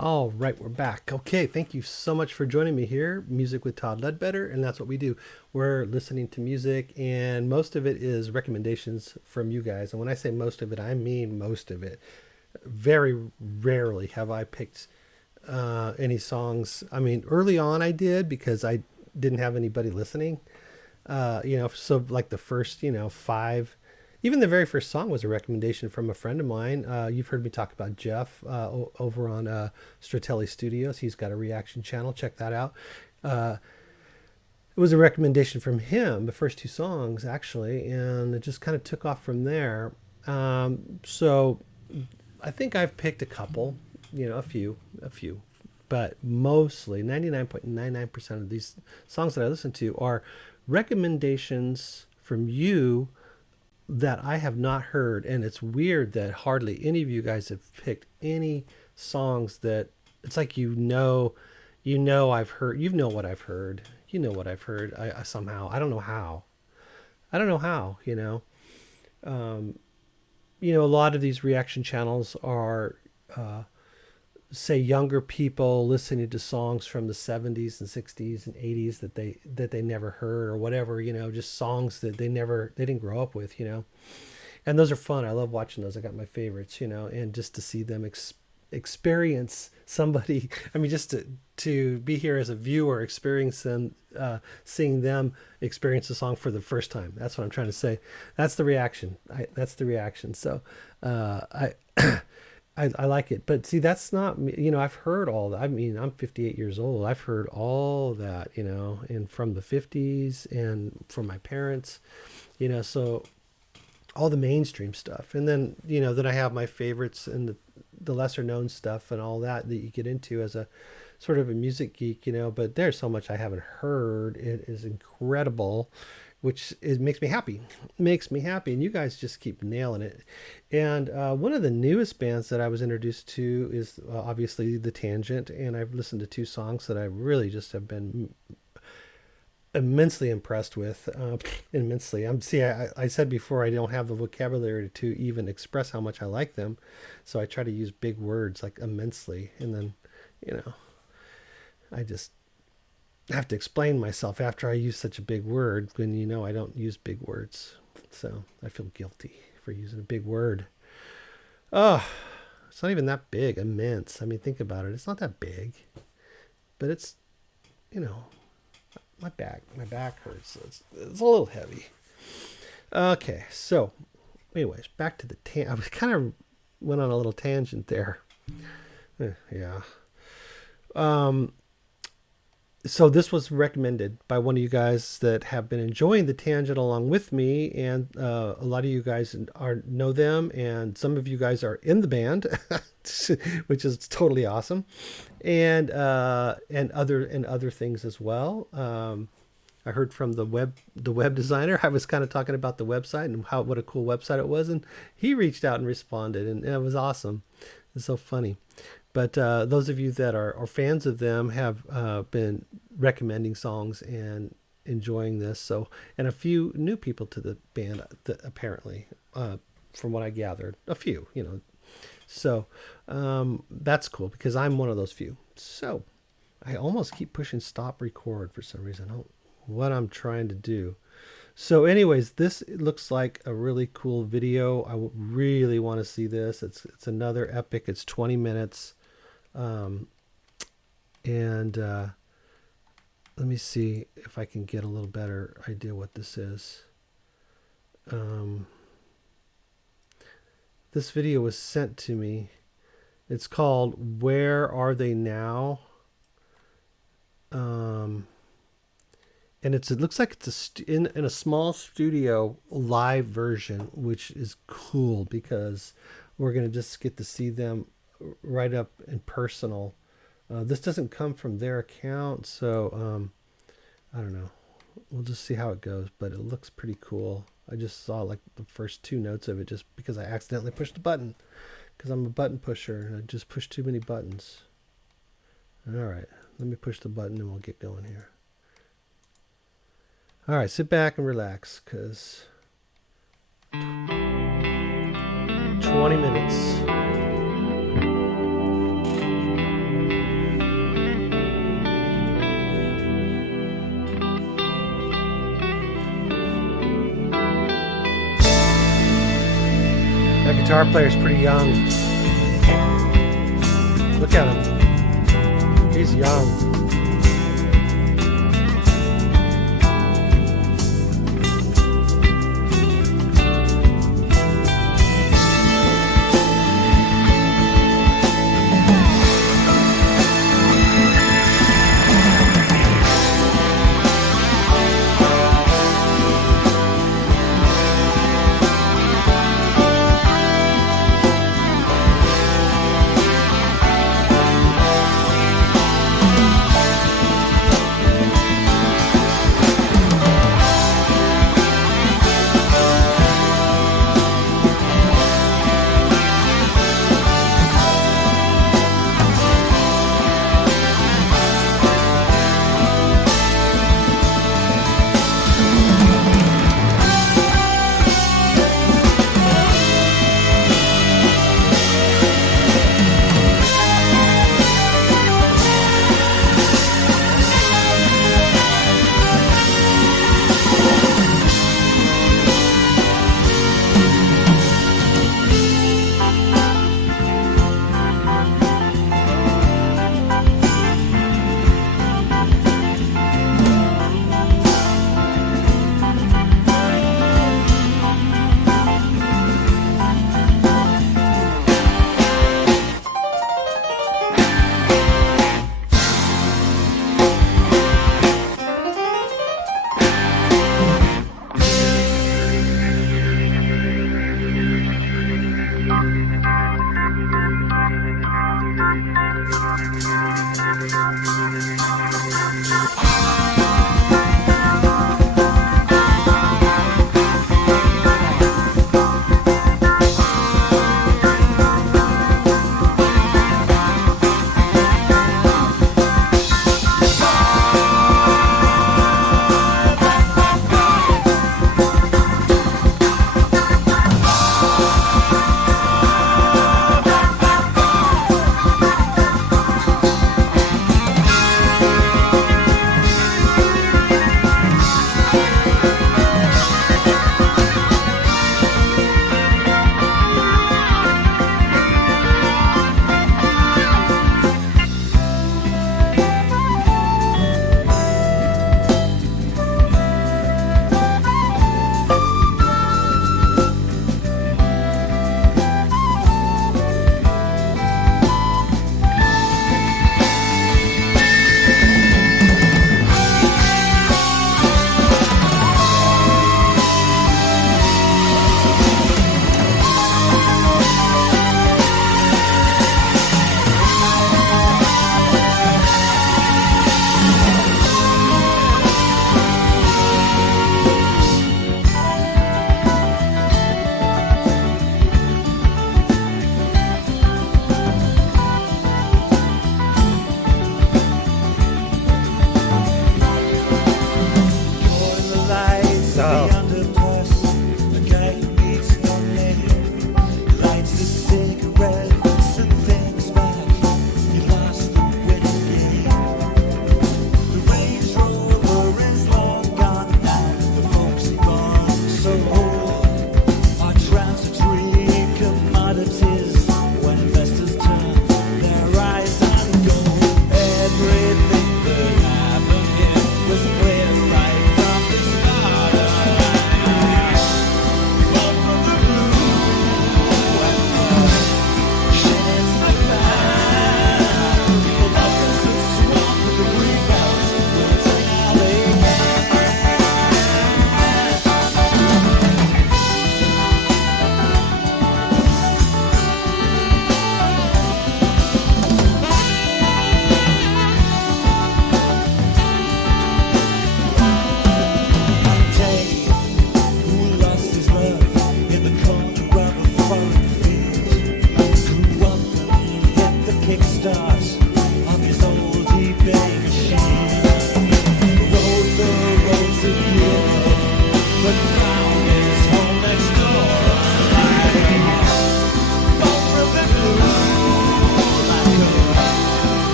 All right, we're back. Okay, thank you so much for joining me here. Music with Todd Ledbetter, and that's what we do. We're listening to music, and most of it is recommendations from you guys. And when I say most of it, I mean most of it. Very rarely have I picked any songs. I mean, early on I did because I didn't have anybody listening. So like the first, five, even the very first song was a recommendation from a friend of mine. You've heard me talk about Jeff over on Stratelli Studios. He's got a reaction channel. Check that out. Uh, it was a recommendation from him, the first two songs actually, and it just kind of took off from there. So I think I've picked a couple, a few, but mostly 99.99% of these songs that I listen to are recommendations from you that I have not heard. And it's weird that hardly any of you guys have picked any songs that it's like, I've heard, what I've heard. You know what I've heard. I somehow, I don't know how. I don't know how, Um, a lot of these reaction channels are uh, say younger people listening to songs from the 70s and 60s and 80s that they never heard or whatever, just songs that they didn't grow up with, and those are fun. I love watching those. I got my favorites, and just to see them experience somebody. I mean, just to be here as a viewer, experience them, seeing them experience a song for the first time. That's what I'm trying to say. That's the reaction. That's the reaction. So I I like it. But see, that's not me. I've heard all that. I mean, I'm 58 years old. I've heard all that, and from the 50s and from my parents, so all the mainstream stuff. And then I have my favorites and the lesser known stuff and all that you get into as a sort of a music geek, but there's so much I haven't heard. It is incredible, which makes me happy. Makes me happy. And you guys just keep nailing it. And one of the newest bands that I was introduced to is obviously The Tangent. And I've listened to two songs that I really just have been immensely impressed with. Immensely. I said before I don't have the vocabulary to even express how much I like them, so I try to use big words like immensely, and then you know I just have to explain myself after I use such a big word when I don't use big words, so I feel guilty for using a big word. Oh, it's not even that big. Immense. I mean, think about it. It's not that big, but it's you know my back hurts. So it's a little heavy. Okay, so anyways, back to I was kind of went on a little tangent there. Yeah. Um. So this was recommended by one of you guys that have been enjoying the tangent along with me, and a lot of you guys know them, and some of you guys are in the band, which is totally awesome, and other things as well. I heard from the web designer. I was kind of talking about the website and what a cool website it was, and he reached out and responded, and it was awesome. It's so funny. But those of you that are fans of them have been recommending songs and enjoying this. So, and a few new people to the band, apparently, from what I gathered, a few, So that's cool because I'm one of those few. So I almost keep pushing stop record for some reason. I don't know what I'm trying to do. So, anyways, this looks like a really cool video. I really want to see this. It's another epic. It's 20 minutes. And let me see if I can get a little better idea what this is. This video was sent to me. It's called "Where Are They Now?" And it looks like it's in a small studio live version, which is cool because we're gonna just get to see them right up and personal. This doesn't come from their account, so I don't know. We'll just see how it goes, but it looks pretty cool. I just saw like the first two notes of it just because I accidentally pushed the button because I'm a button pusher and I just pushed too many buttons. All right, let me push the button and we'll get going here. All right, sit back and relax because 20 minutes. guitar player's pretty young. Look at him. He's young.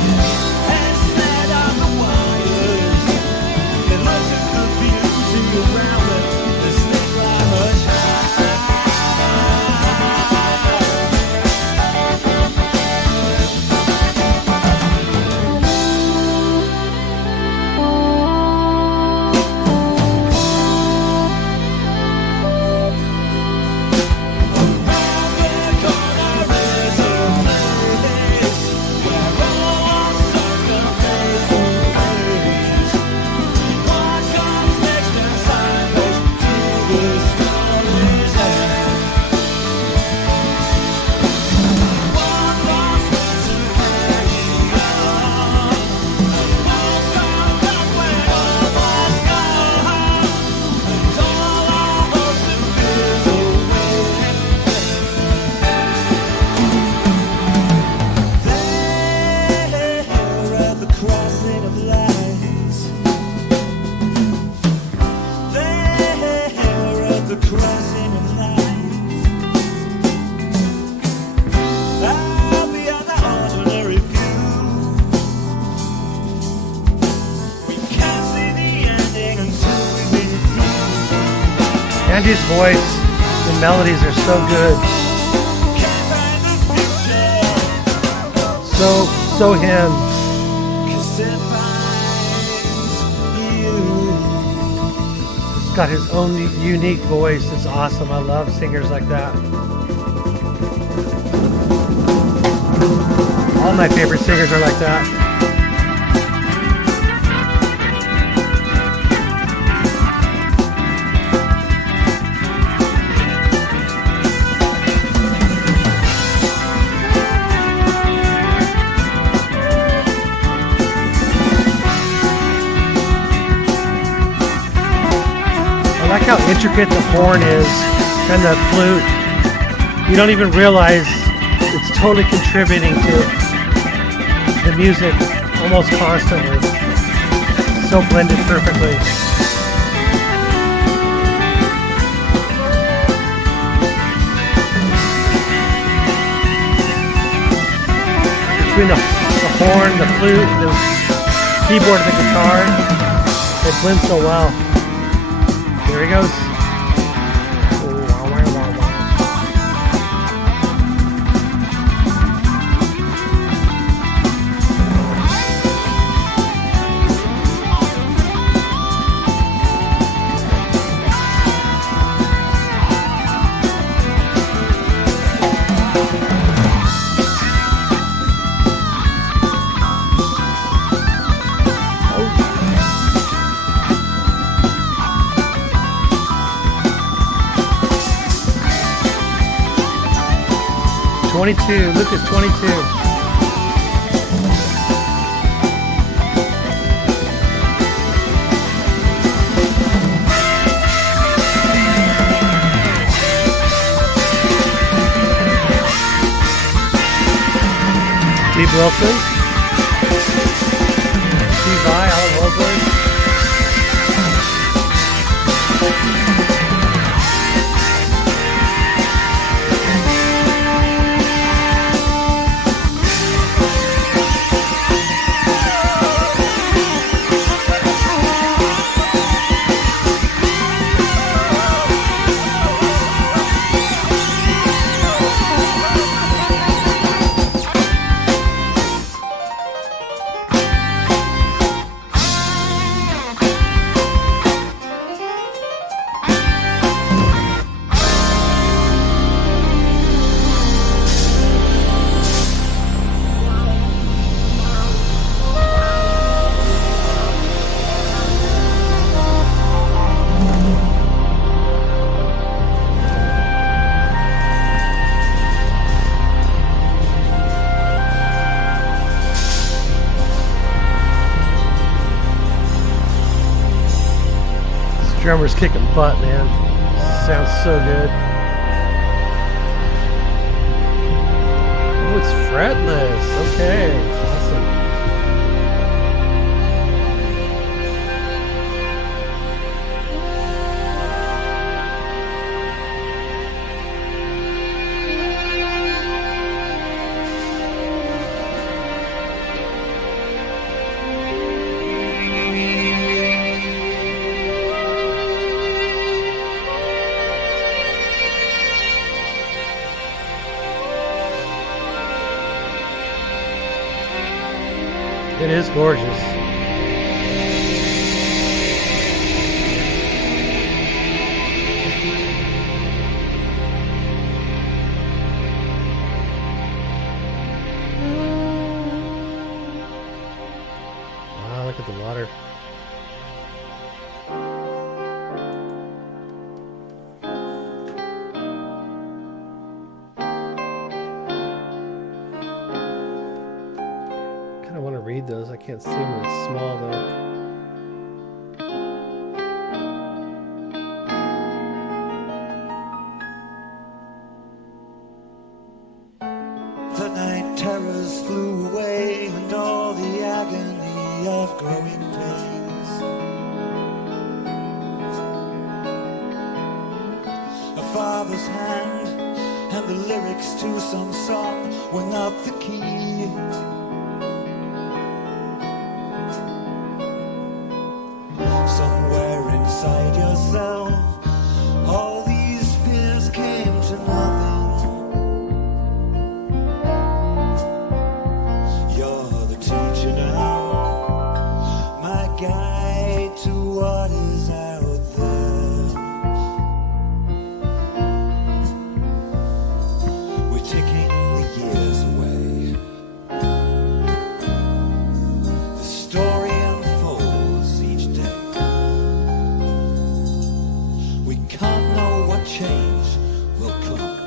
Instead of the wires, it looks as confusing around them as things like much high. Andy's voice, the melodies are so good. So him. He's got his own unique voice. It's awesome. I love singers like that. All my favorite singers are like that. I like how intricate the horn is and the flute. You don't even realize it's totally contributing to the music almost constantly. So blended perfectly. Between the horn, the flute, the keyboard, and the guitar, it blends so well. There he goes. Lucas 22. Steve Wilson. Steve Vai, Alan Mosley. Drummer's kicking butt, man. Sounds so good. Oh, it's fretless. Okay, awesome. It is gorgeous. Wow, look at the water. I want to read those. I can't see them. It's small though. The night terrors flew away, and all the agony of growing pains. A father's hand and the lyrics to some song were not the key. Somewhere inside yourself, all these fears came to nothing. You're the teacher now, my guide to what is out there. We're taking the years away. The story unfolds each day. We can't know what change will come,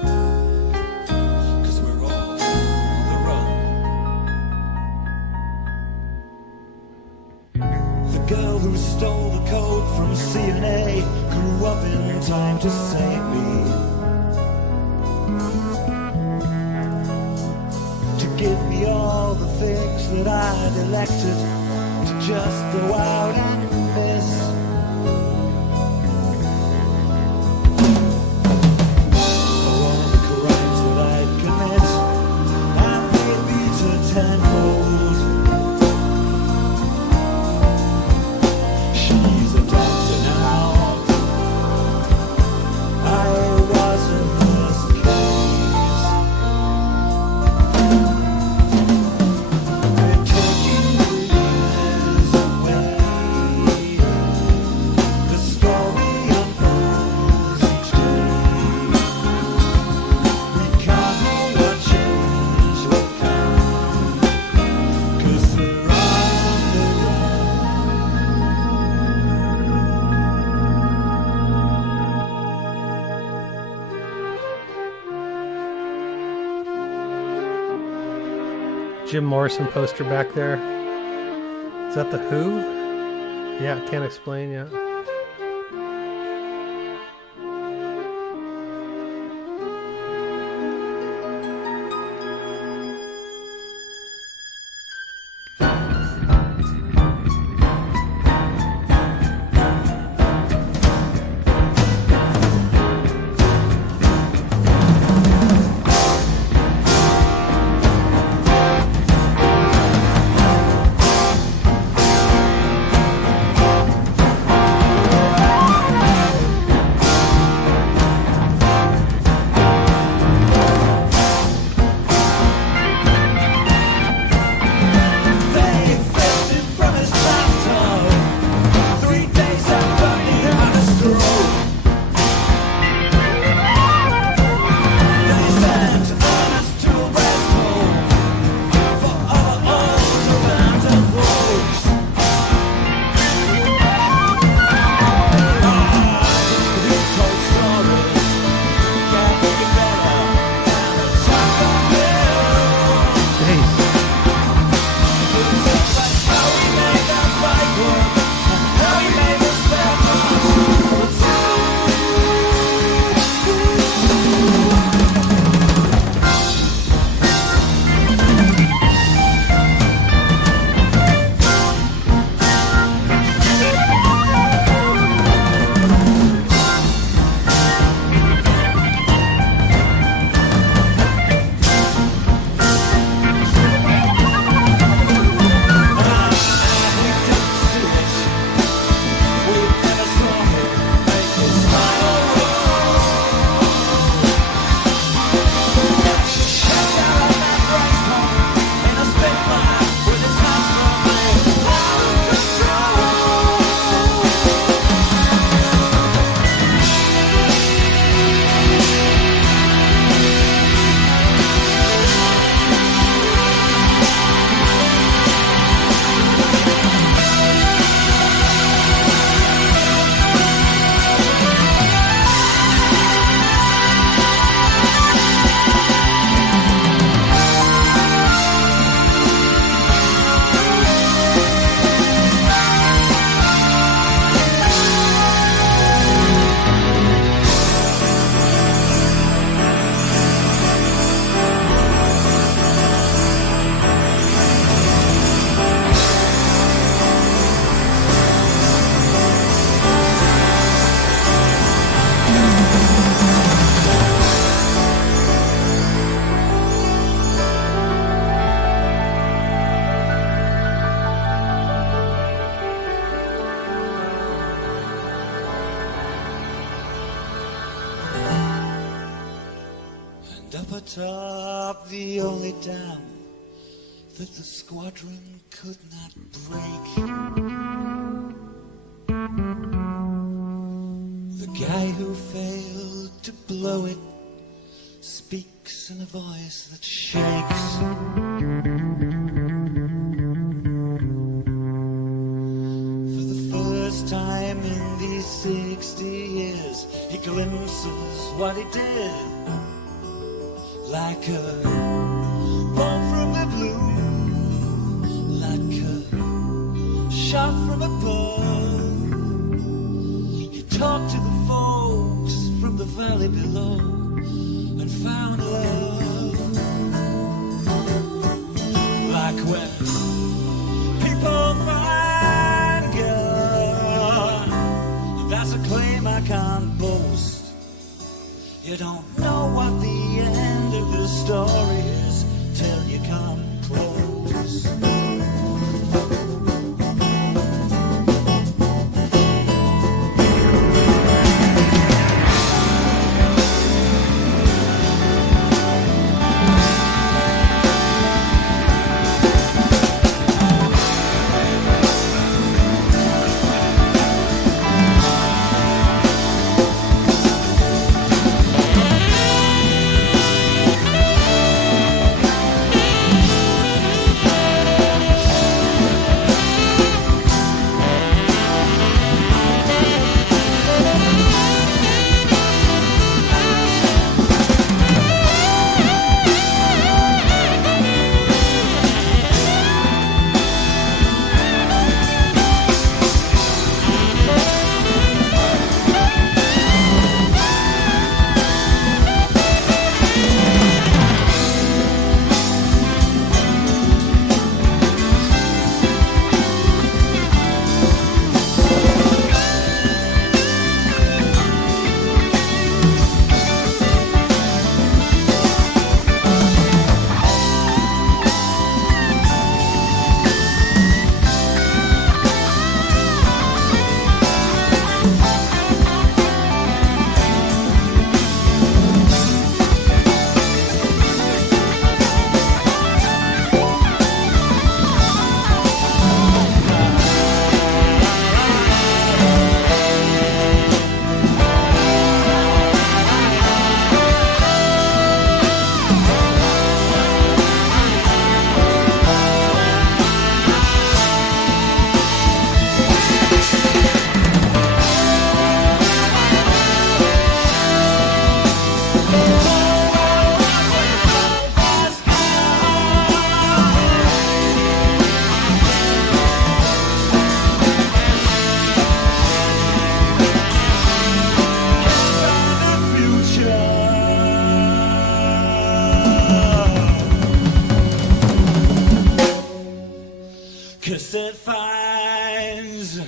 'cause we're all on the run. The girl who stole the code from CNA grew up in time to save me, to give me all the things that I'd elected to just go out and miss. All the crimes that I'd commit, and maybe to tenfold. She's a doctor now. I was her first case. We're taking the years away. The story unfolds each day. We can't know what change will come, 'cause we're on the run. Jim Morrison poster back there. Is that the Who? Yeah, can't explain. Yeah. atop the only dam that the squadron could not break. The guy who failed to blow it speaks in a voice that shakes. For the first time in these 60 years, he glimpses what he did, like a ball from the blue, like a shot from above. He talked to the folks from the valley below and found love, like when people find God. That's a claim I can't boast. You don't know what the end of the story is till you come close. It finds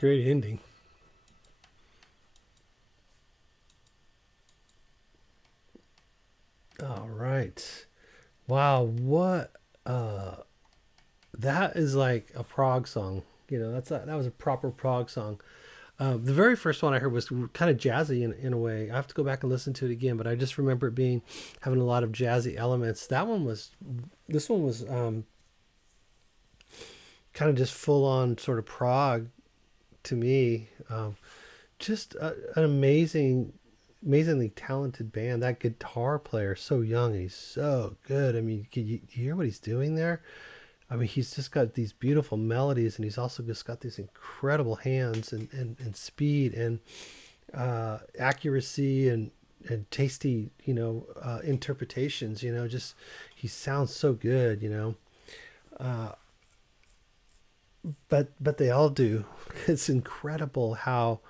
Great ending. All right. Wow, what that is like a prog song. That was a proper prog song. The very first one I heard was kind of jazzy in a way. I have to go back and listen to it again, but I just remember it being having a lot of jazzy elements. This one was kind of just full on sort of prog to me. Just an amazingly talented band. That guitar player, so young, he's so good. I mean, you hear what he's doing there? I mean, he's just got these beautiful melodies, and he's also just got these incredible hands and speed and accuracy and tasty, interpretations. Just he sounds so good. But they all do. It's incredible how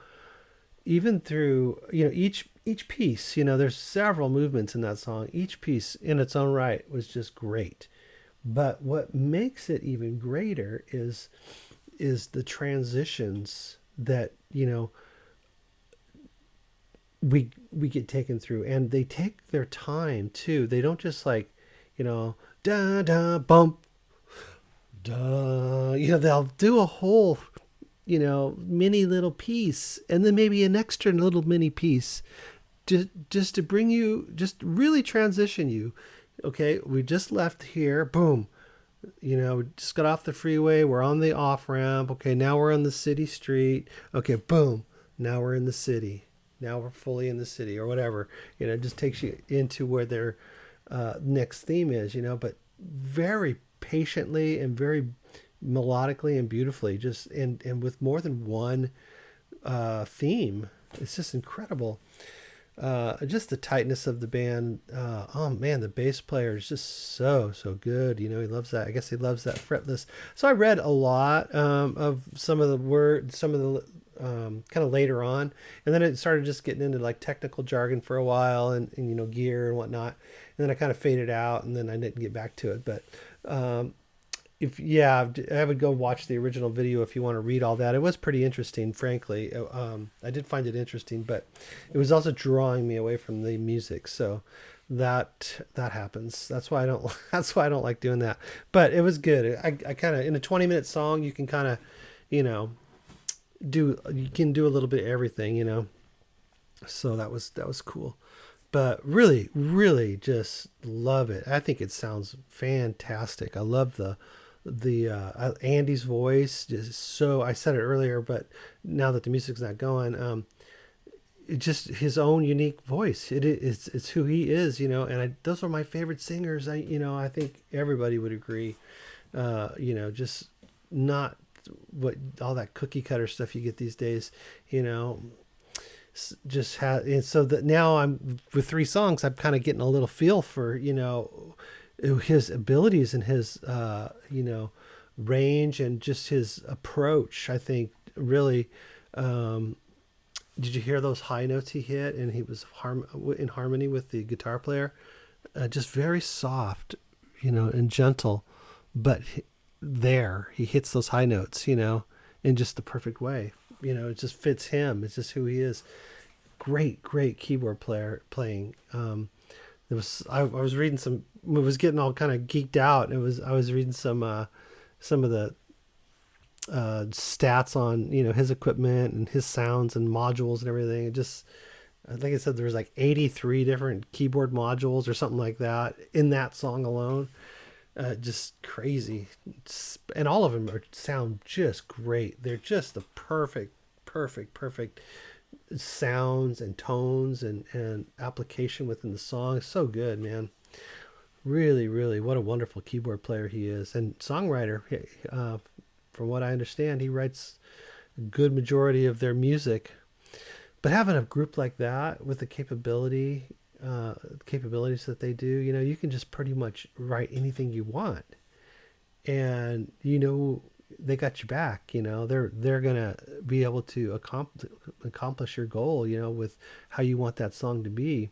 even through each piece, there's several movements in that song. Each piece in its own right was just great. But what makes it even greater is is the transitions that, we get taken through, and they take their time too. They don't just like, da da bump da. They'll do a whole, mini little piece, and then maybe an extra little mini piece, just to bring you, just really transition you. Okay, we just left here. Boom. Just got off the freeway. We're on the off ramp. Okay, now we're on the city street. Okay, boom. Now we're in the city. Now we're fully in the city, or whatever. It just takes you into where their next theme is. But very patiently and very melodically and beautifully, just and with more than one theme. It's just incredible. Just the tightness of the band. Oh man, the bass player is just so good. He loves that. I guess he loves that fretless. So I read a lot of some of the words, some of the kind of later on, and then it started just getting into like technical jargon for a while, and gear and whatnot, and then I kind of faded out, and then I didn't get back to it. But I would go watch the original video if you want to read all that. It was pretty interesting, frankly. I did find it interesting, but it was also drawing me away from the music. So that happens. That's why I don't. That's why I don't like doing that. But it was good. I kind of, in a 20-minute song, you can kind of, you can do a little bit of everything. So that was cool. But really, really just love it. I think it sounds fantastic. I love the Andy's voice. Just so, I said it earlier, but now that the music's not going, it just his own unique voice. It's who he is, and those are my favorite singers. I think everybody would agree. Just not what all that cookie cutter stuff you get these days, just had. And so that now I'm with 3 songs, I'm kind of getting a little feel for, his abilities and his, range and just his approach. I think really, did you hear those high notes he hit? And he was in harmony with the guitar player, just very soft, and gentle, but he hits those high notes, in just the perfect way. It just fits him. It's just who he is. Great keyboard playing. I was reading some. I was getting all kind of geeked out. I was reading some of the stats on his equipment and his sounds and modules and everything. It just, like I said, there was like 83 different keyboard modules or something like that in that song alone. Just crazy, and all of them sound just great. They're just the perfect sounds and tones and application within the song. So good, man. Really, what a wonderful keyboard player he is, and songwriter. From what I understand, he writes a good majority of their music. But having a group like that with the capabilities that they do, you can just pretty much write anything you want, and they got your back. They're gonna be able to accomplish your goal, with how you want that song to be,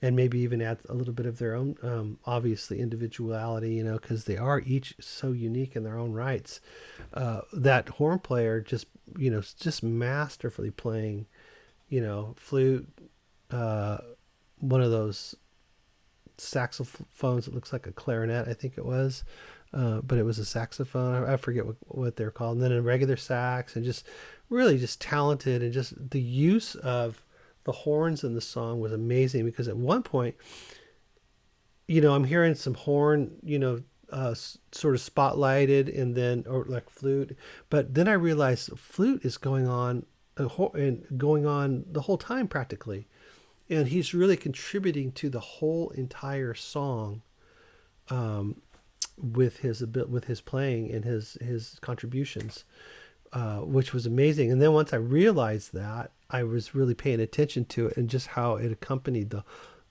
and maybe even add a little bit of their own, obviously, individuality, because they are each so unique in their own rights. That horn player just masterfully playing, flute, one of those saxophones that looks like a clarinet, I think it was, but it was a saxophone. I forget what they're called. And then a regular sax, and just really just talented, and just the use of the horns in the song was amazing, because at one point, I'm hearing some horn, sort of spotlighted, and then, or like flute, but then I realized flute is going on the whole time practically. And he's really contributing to the whole entire song, with his playing and his contributions, which was amazing. And then once I realized that, I was really paying attention to it and just how it accompanied the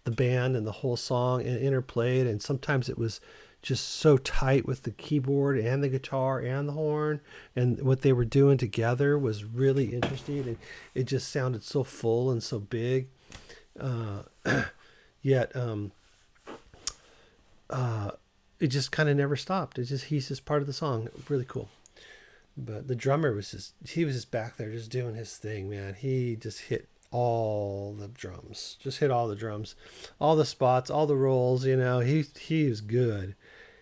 band and the whole song and interplayed. And sometimes it was just so tight with the keyboard and the guitar and the horn, and what they were doing together was really interesting. And it just sounded so full and so big. Yet it just kind of never stopped. He's just part of the song. Really cool. But the drummer was he was just back there just doing his thing, man. He just hit all the drums, just hit all the drums, all the spots, all the rolls. He is good.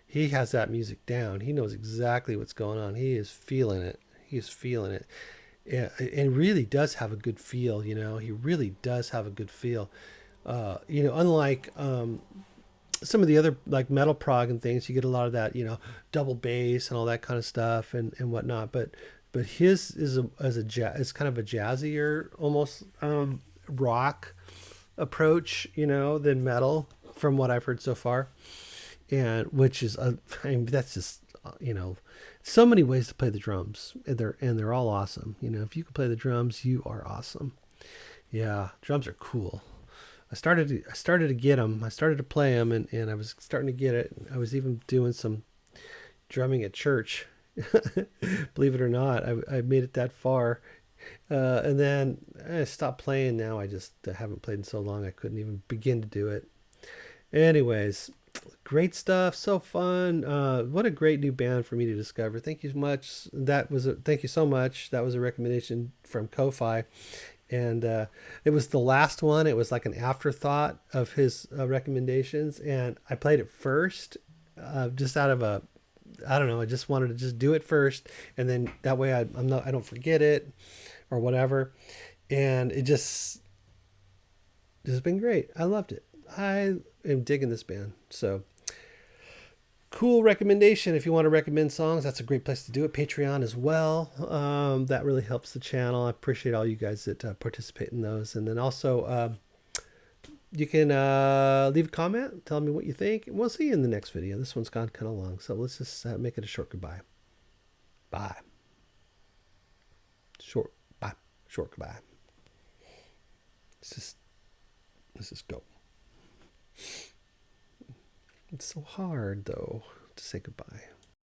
He has that music down. He knows exactly what's going on. He is feeling it. He is feeling it. Yeah, and really does have a good feel. He really does have a good feel. Unlike some of the other like metal prog and things, you get a lot of that, double bass and all that kind of stuff and whatnot. But his is kind of a jazzier, almost rock approach, than metal from what I've heard so far. And which is, I mean, that's just, so many ways to play the drums, and they're all awesome. If you can play the drums, you are awesome. Yeah, drums are cool. I started to get them. I started to play them, and I was starting to get it. I was even doing some drumming at church. Believe it or not, I made it that far. And then I stopped playing. Now I just haven't played in so long I couldn't even begin to do it. Anyways, great stuff. So fun. What a great new band for me to discover. Thank you so much. Thank you so much. That was a recommendation from Ko-Fi. And it was the last one. It was like an afterthought of his recommendations, and I played it first, just out of I don't know. I just wanted to just do it first, and then that way I don't forget it, or whatever. And it just has been great. I loved it. I am digging this band. So cool recommendation. If you want to recommend songs, that's a great place to do it. Patreon as well. That really helps the channel. I appreciate all you guys that participate in those. And then also you can leave a comment, tell me what you think. We'll see you in the next video. This one's gone kind of long, so let's just make it a short goodbye. Bye. Short bye. Short goodbye. Let's just go. It's so hard, though, to say goodbye.